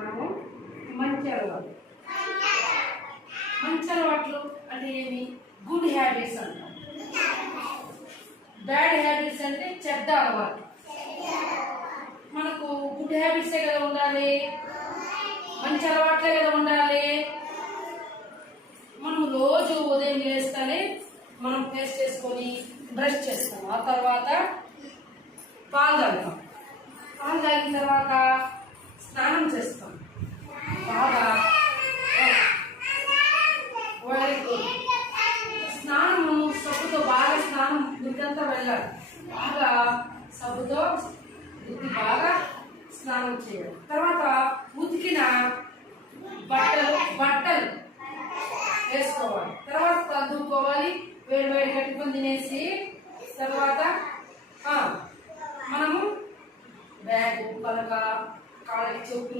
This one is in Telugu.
మనము మంచి అలవాట్లు. మంచి అలవాట్లు అంటే ఏమి? గుడ్ హ్యాబిట్స్ అంటాం. బ్యాడ్ హ్యాబిట్స్ అంటే చెడ్డ అలవాట్లు. మనకు గుడ్ హ్యాబిట్సే కదా ఉండాలి, మంచి అలవాట్లే కదా ఉండాలి. మనం రోజు ఉదయం లేస్తేనే మనం పేస్ట్ చేసుకొని బ్రష్ చేస్తాం, ఆ తర్వాత పాలు తాగుతాం, పాలు తాగిన తర్వాత స్నానం చేస్తాం, బాగా స్నానము సబ్బుతో బాగా స్నానం బుద్ధంతా వెళ్ళాలి, బాగా సబ్బుతో బుద్ధి బాగా స్నానం చేయాలి. తర్వాత ఉతికిన బట్టలు వేసుకోవాలి, తర్వాత చదువుకోవాలి, వేడి వేడి కట్టుకొని తినేసి తర్వాత మనము బ్యాగు పలక కాళ్ళకి చెప్పులు